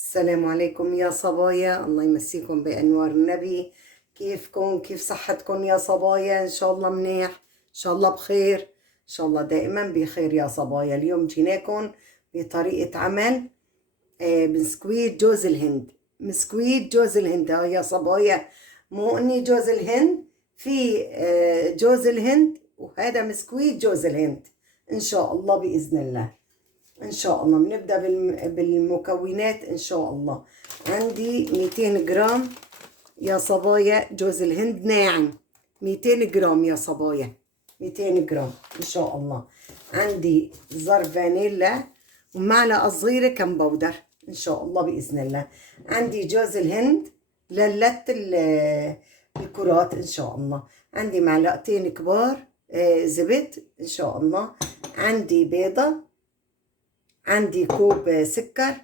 السلام عليكم يا صبايا، الله يمسيكم بأنوار النبي. كيفكم؟ كيف صحتكم يا صبايا؟ إن شاء الله منيح، إن شاء الله بخير، إن شاء الله دائما بخير يا صبايا. اليوم جيناكم بطريقة عمل بسكويت جوز الهند. مسكويت جوز الهند ها يا صبايا، مو اني جوز الهند، في جوز الهند، وهذا مسكويت جوز الهند إن شاء الله بإذن الله. ان شاء الله بنبدأ بالمكونات ان شاء الله. عندي 200 جرام يا صبايا جوز الهند ناعم، 200 جرام يا صبايا، 200 جرام ان شاء الله. عندي زر فانيلا ومعلقة صغيرة كم بودر ان شاء الله بإذن الله. عندي جوز الهند للت الكرات ان شاء الله. عندي معلقتين كبار زبد ان شاء الله. عندي بيضة، عندي كوب سكر،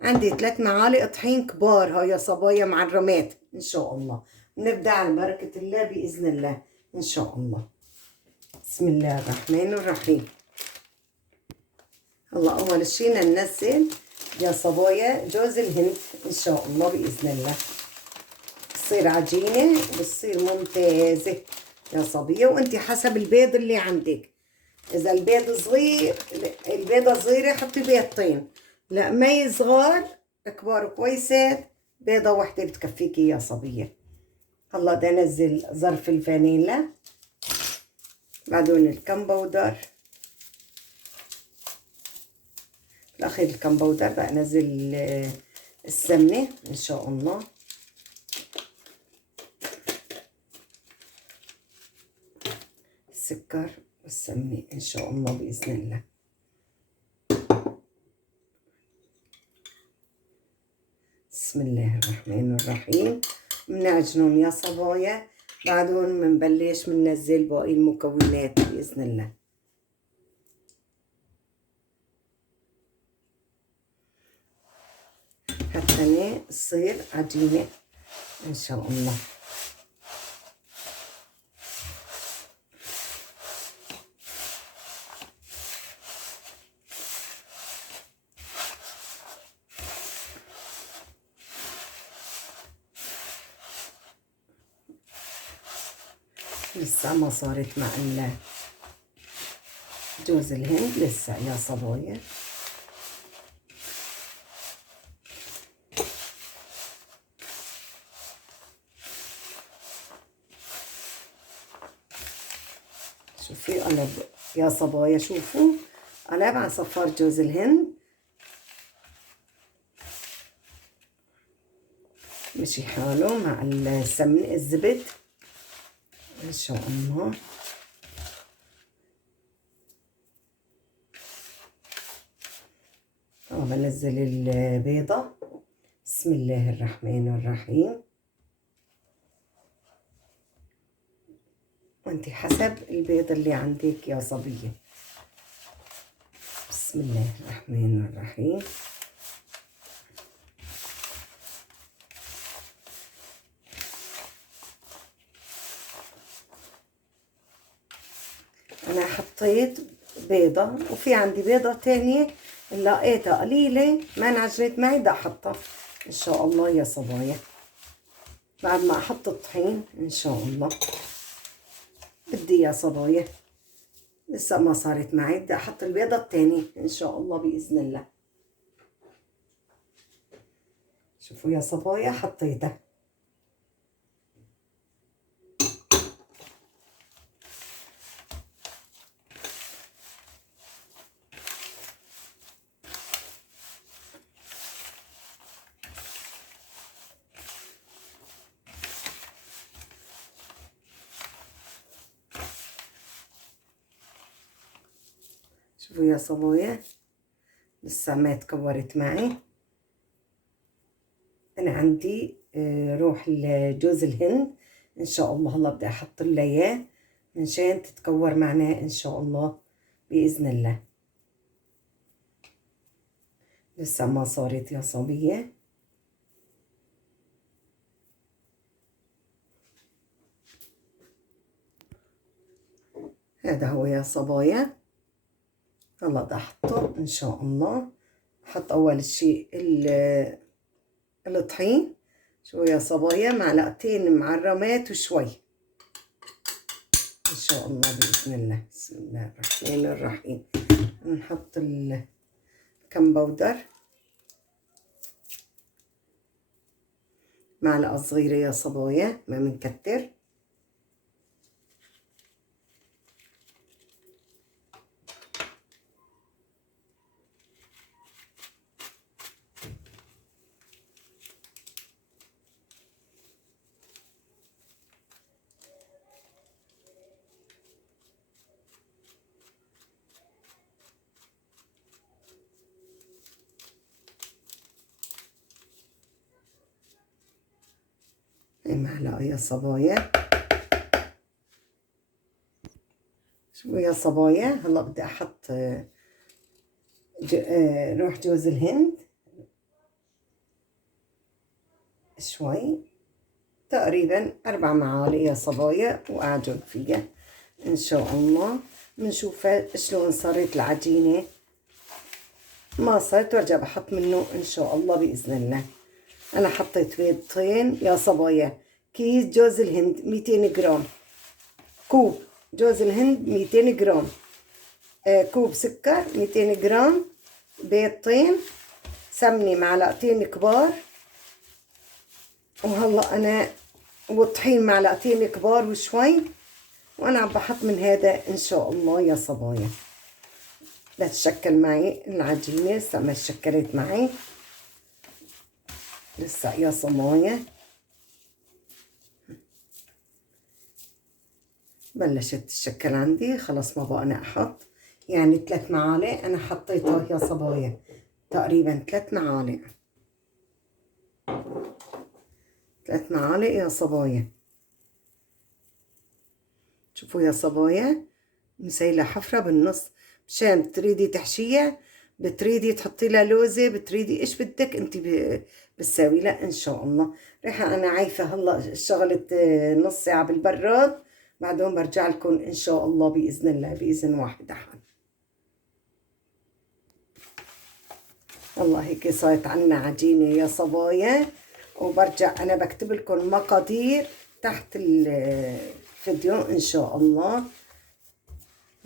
عندي 3 معالق طحين كبار هاي يا صبايا معرمات ان شاء الله. نبدأ على بركة الله بإذن الله ان شاء الله. بسم الله الرحمن الرحيم. الله أول شي ننزل يا صبايا جوز الهند ان شاء الله بإذن الله. بتصير عجينة وبتصير ممتازة يا صبية، وانت حسب البيض اللي عندك. إذا البيض صغير، البيضة صغيرة حطي بيضتين، لا مي صغار كبار كويسات بيضة واحدة بتكفيكي يا صبية. هلا بدي أنزل ظرف الفانيلا، بعدين الكمبودر، الأخير الكمبودر. بدي أنزل السمنة إن شاء الله، السكر والسمنة إن شاء الله بإذن الله. بسم الله الرحمن الرحيم. بنعجنهم يا صبايا، بعدهم بنبلش بننزل باقي المكونات بإذن الله. حتى تصير عجينة إن شاء الله. لسه ما صارت مع جوز الهند لسه يا صبايا. شوفي قلب يا صبايا، شوفوا قلب على صفار جوز الهند، مشي حاله مع السمن الزبد ان شاء الله. بنزل البيضة. بسم الله الرحمن الرحيم. وانت حسب البيض اللي عندك يا صبية. بسم الله الرحمن الرحيم. انا حطيت بيضة، وفي عندي بيضة تانية لقيتها قليلة ما انعجنت معي بدي احطها ان شاء الله يا صبايا. بعد ما احط الطحين ان شاء الله بدي يا صبايا، لسه ما صارت معي، بدي احط البيضة التانية ان شاء الله بإذن الله. شوفوا يا صبايا حطيتها. شوفوا يا صبايا لسه ما تكورت معي. انا عندي روح جوز الهند ان شاء الله. هلا بدي احط لها اياه منشان تتكور معنا ان شاء الله باذن الله. لسه ما صارت يا صبية. هذا هو يا صبايا. هلا بدي احطه ان شاء الله. احط اول شيء الطحين. شو يا صبايا، معلقتين معرمات وشوي ان شاء الله باذن الله. بسم الله الرحمن الرحيم. نحط الكم بودر، معلقه صغيره يا صبايا، ما بنكتر. معلقه يا صبايا. شو يا صبايا، هلا بدي احط روح جوز الهند شوي، تقريبا 4 معالق يا صبايا، واعجن فيها ان شاء الله. بنشوف شلون صارت العجينه. ما صارت وارجع بحط منه ان شاء الله باذن الله. انا حطيت بيضتين يا صبايا، كيس جوز الهند 200 جرام، كوب جوز الهند 200 جرام، كوب سكر 200 جرام، بيضتين، سمنه معلقتين كبار، وهلا انا والطحين معلقتين كبار وشوي، وانا عم بحط من هذا ان شاء الله يا صبايا لتشكل معي العجينه. لسه ما شكلت معي لسه يا صبايا، بلشت تشكل عندي. خلص ما بقى انا احط يعني 3 معالق انا حطيتها يا صبايا، تقريبا 3 معالق، 3 معالق يا صبايا. شوفوا يا صبايا، مسيلة حفرة بالنص، مشان بتريدي تحشيها، بتريدي تحطي لها لوزة، بتريدي ايش بدك انت بتساوي لها ان شاء الله. ريحة انا عايفة هلا اشتغلت نص ساعة بالبراد، بعدهم برجع لكم ان شاء الله باذن الله، باذن واحد احد. والله هيك صارت عنا عجينة يا صبايا، وبرجع انا بكتب لكم مقادير تحت الفيديو ان شاء الله،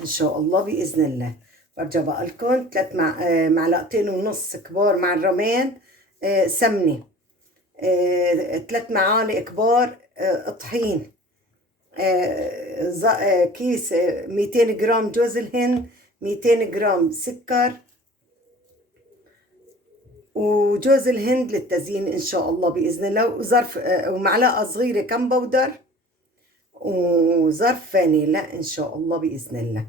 ان شاء الله باذن الله. برجع بقى لكم 3 معلقتين ونص كبار مع الرمان سمنه، 3 معالق كبار طحين، كيس 200 جرام جوز الهند، 200 جرام سكر، وجوز الهند للتزيين ان شاء الله باذن الله، وظرف ومعلقه صغيره كم بودر، وظرف فانيلا ان شاء الله باذن الله.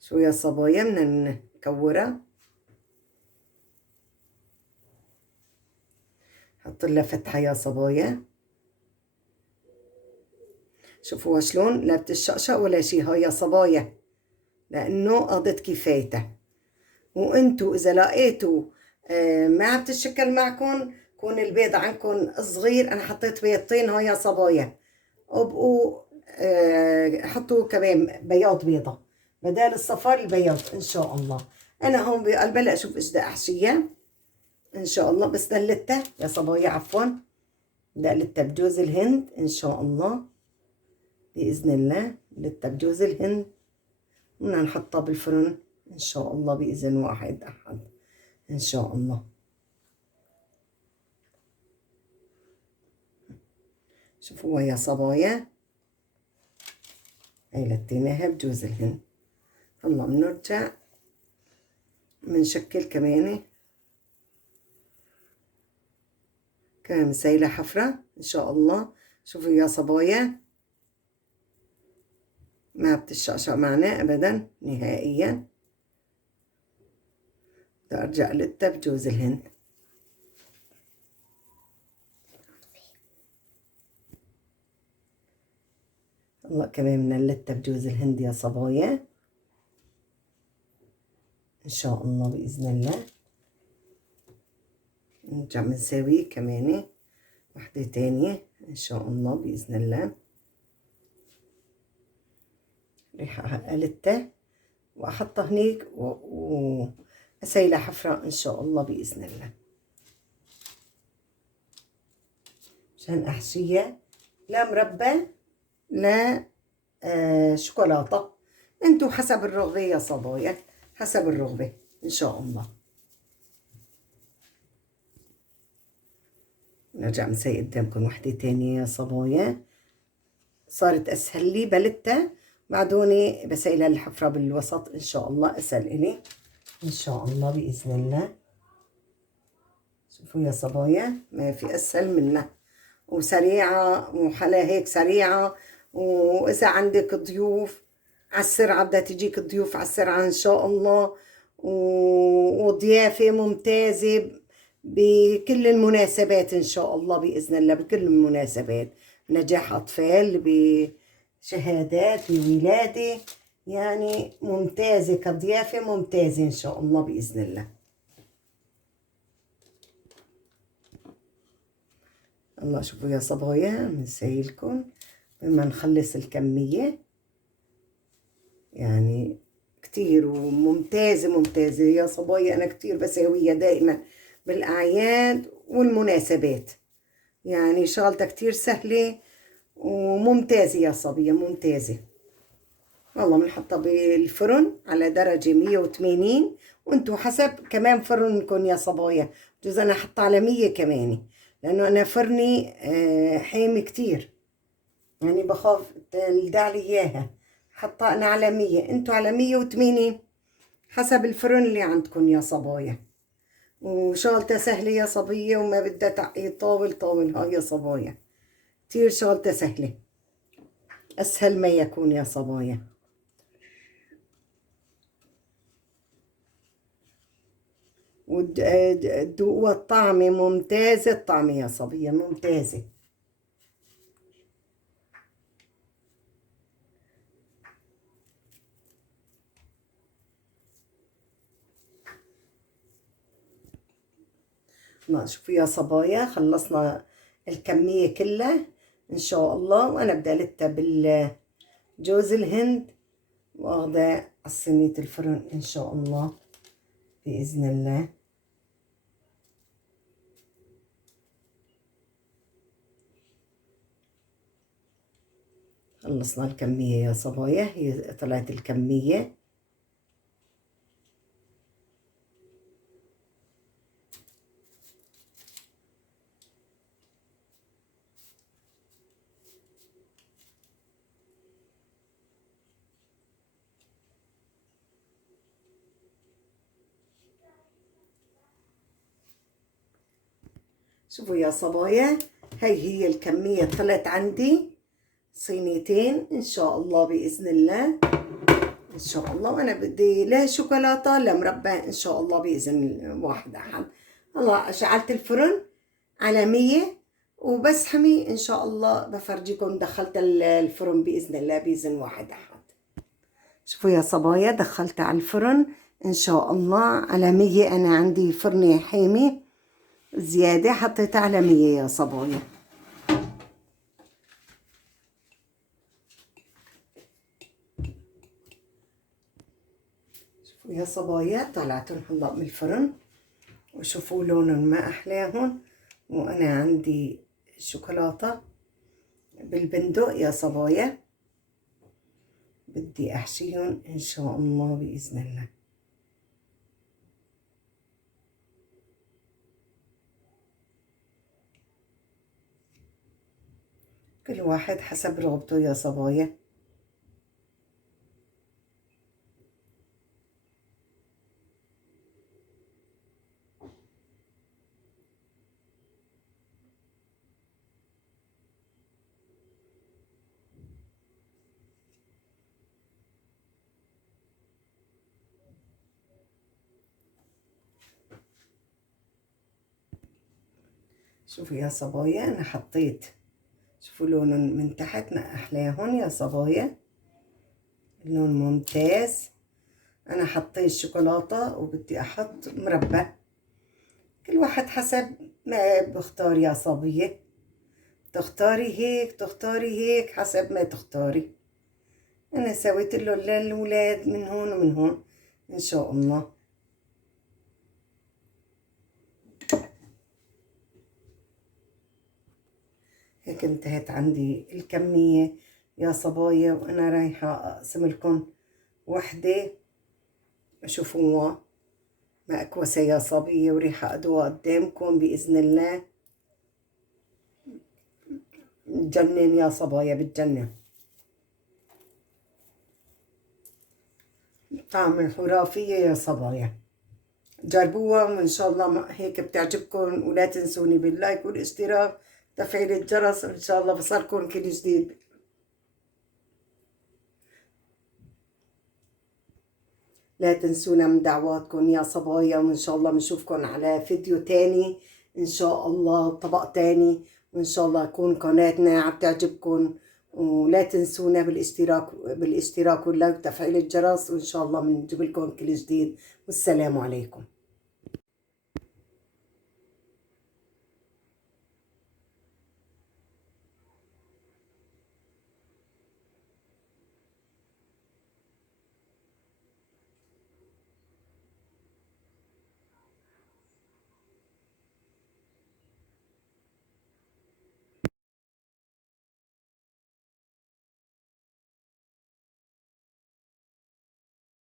شو يا صبايا، بدنا نكورها. حط لها فتحه يا صبايا. شوفوها شلون لا بتشقشق ولا شي هاي يا صبايا، لانه قضت كفايتها. وانتو اذا لقيتوا ما عم تتشكل معكم، كون البيض عندكم صغير، انا حطيت بيضتين هاي يا صبايا، وبقوا حطوا كمان بياض بيضة بدال الصفار البياض ان شاء الله. انا هون بقلبها اشوف ايش بدي احشيها ان شاء الله، بس دلتها يا صبايا، عفوا دلتها بجوز الهند ان شاء الله باذن الله، دلتها بجوز الهند، بدنا نحطها بالفرن ان شاء الله باذن واحد احد ان شاء الله. شوفوها يا صبايا، هي لتيناها بجوز الهند. هلا بنرجع بنشكل كمان مسيلة حفرة ان شاء الله. شوفوا يا صبايا، ما بتشقشق معنا ابدا نهائيا. بدي ارجع لتها بجوز الهند. هلا كمان بنلتها بجوز الهند يا صبايا ان شاء الله باذن الله. نرجع بنساوي كمان وحدة تانية ان شاء الله باذن الله. ريحة قلتها واحطها هنيك واسيلها حفرة ان شاء الله باذن الله. عشان أحشيها لا مربى لا شوكولاتة. انتو حسب الرغبة يا صبايا، حسب الرغبة إن شاء الله. نرجع نسوي قدامكم وحدة تانية يا صبايا، صارت أسهل لي بلتها. بعدوني بسيلها الحفرة بالوسط إن شاء الله أسهل إلي إن شاء الله بإذن الله. شوفوا يا صبايا ما في أسهل منها، وسريعة وحلا هيك سريعة. وإذا عندك ضيوف على السرعة، بدها تجيك ضيوف على السرعة إن شاء الله، وضيافة ممتازة بكل المناسبات إن شاء الله بإذن الله، بكل المناسبات. نجاح أطفال، بشهادات، بولادة، يعني ممتازة كضيافة ممتازة إن شاء الله بإذن الله. الله شوفوا يا صبايا بنسيلكم لما نخلص الكمية، يعني كتير وممتازة ممتازة يا صبايا. أنا كتير بسويها دائما بالأعياد والمناسبات، يعني شغلتها كتير سهلة وممتازة يا صبية ممتازة والله. بنحطها بالفرن على درجة 180، وانتو حسب كمان فرنكم يا صبايا. بجوز أنا حطها على 100 كمان، لأنه أنا فرني حامي كتير، يعني بخاف تلدعلي إياها. حطها أنا على 100، انتو على 180 حسب الفرن اللي عندكم يا صبايا. وشغلتها سهلة يا صبية، وما بدها تعقيد طاول هاي يا صبايا. كتير شغلتها سهلة، أسهل ما يكون يا صبايا. والطعمة ممتازة، الطعمة يا صبية ممتازة. شوفوا يا صبايا خلصنا الكمية كلها إن شاء الله. وأنا بدي ألتها بالجوز الهند، واخدة على صينية الفرن إن شاء الله بإذن الله. خلصنا الكمية يا صبايا، هي طلعت الكمية. شوفوا يا صبايا هي الكمية طلعت عندي صينيتين إن شاء الله بإذن الله إن شاء الله. وأنا بدي لا شوكولاتة لا مربى إن شاء الله بإذن واحد أحد. الله شعلت الفرن على 100 وبس حمي إن شاء الله. بفرجيكم دخلت الفرن بإذن الله بإذن واحد أحد. شوفوا يا صبايا دخلت على الفرن إن شاء الله على 100. أنا عندي فرن حامي زيادة حطيتها على 100 يا صبايا. شوفوا يا صبايا طلعتهم هلا من الفرن، وشوفوا لونهم ما أحلاهم. وأنا عندي شوكولاتة بالبندق يا صبايا، بدي أحشيهم إن شاء الله بإذن الله. كل واحد حسب رغبته يا صبايا. شوفوا يا صبايا أنا حطيت، شوفوا لونهم من تحت ما أحلاهم يا صبايا، اللون ممتاز. أنا حطيت شوكولاتة وبدي أحط مربى، كل واحد حسب ما بختار يا صبية. تختاري هيك تختاري هيك حسب ما تختاري. أنا سويت له للولاد من هون ومن هون إن شاء الله. هيك انتهت عندي الكمية يا صبايا، وأنا رايحة أقسم لكم وحدة شوفوها مأكوسة يا صبية، وريحة أدوها قدامكم بإذن الله. بتجنن يا صبايا، بتجنن، طعم خرافية يا صبايا. جربوها وإن شاء الله هيك بتعجبكم، ولا تنسوني باللايك والاشتراك تفعيل الجرس، وإن شاء الله بصلكم كل جديد. لا تنسونا من دعواتكم يا صبايا، وإن شاء الله بنشوفكم على فيديو تاني إن شاء الله، طبق تاني، وإن شاء الله يكون قناتنا عم تعجبكم. ولا تنسونا بالاشتراك واللايك وتفعيل الجرس، وإن شاء الله بنجيب لكم كل جديد. والسلام عليكم.